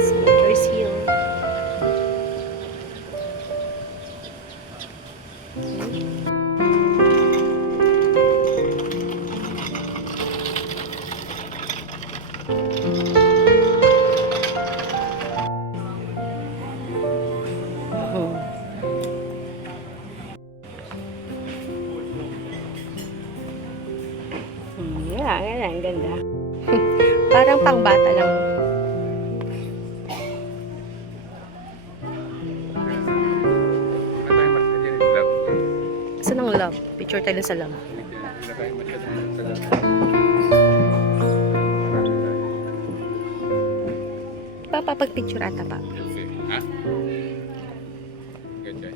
Falls, Baker's Hill. Yeah, ang ganda. Parang pangbata lang. Saan ang love? Picture tayo sa love. Papapag-picture ata pa. Ha? Ganda.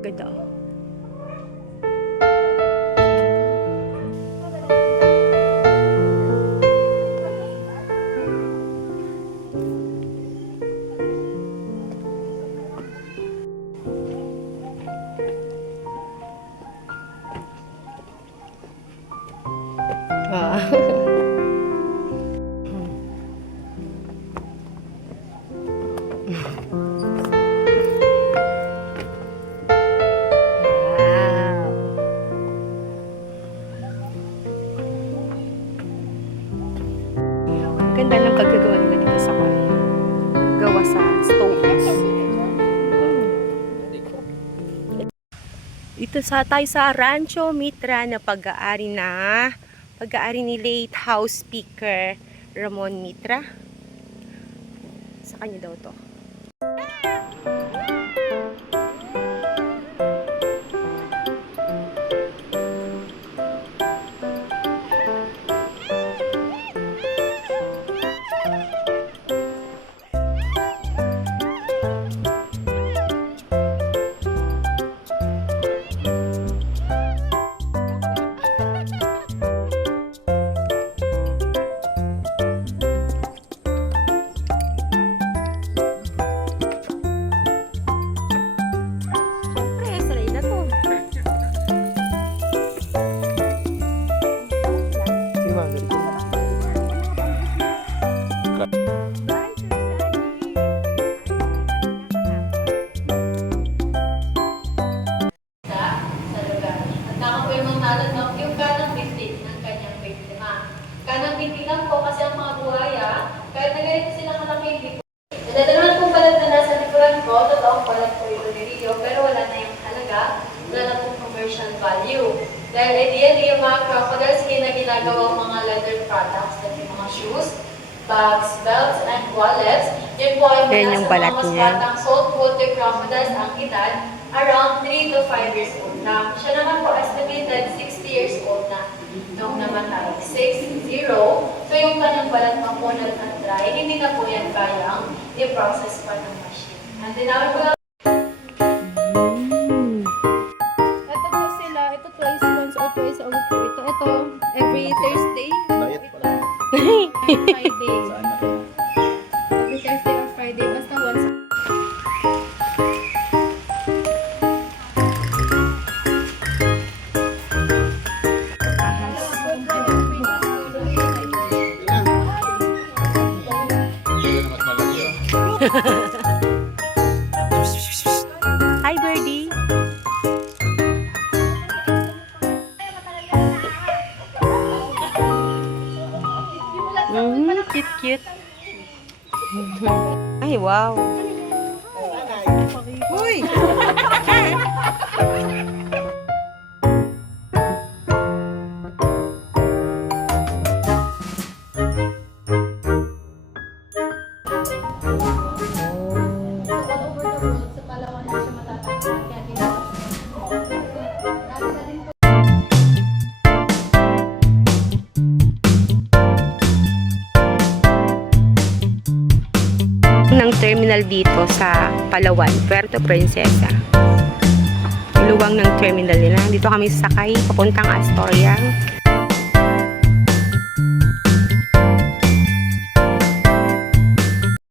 Ganda oh. Ganda ng pagkagawa nila dito sa gawa sa stones. Dito tayo sa Rancho Mitra na pag-aari ni late House Speaker Ramon Mitra. Sa kanya daw to. Kanang binti lang po kasi ang mga buhaya, kahit na ganito silang malaki yung likod. Nadalaman pong balat na nasa likuran ko, totoong balat po yung video, pero wala na yung halaga, wala na pong commercial value. Dahil ideally, yung mga crocodiles na ginagawang mga leather products, like yung mga shoes, bags, belts, and wallets, yun po ay mula sa mga mas batang saltwater crocodiles ang edad, around 3 to 5 years old na. Siya naman po estimated 60 years old na. Nung namatay, 6-0. So yung kanyang balat mapunal at dry, hindi na po yan kayang i-process pa ng machine. And dinawin ko lang. Ito po sila, ito twice once or twice a week po ito. Ito, every Thursday. Diet pala. Friday. Every Thursday or Friday, basta once. Hi, birdie! Cute. Ay, wow! Uy! ng terminal dito sa Palawan, Puerto Princesa. luwang ng terminal nila. Dito kami sakay papuntang Astoria.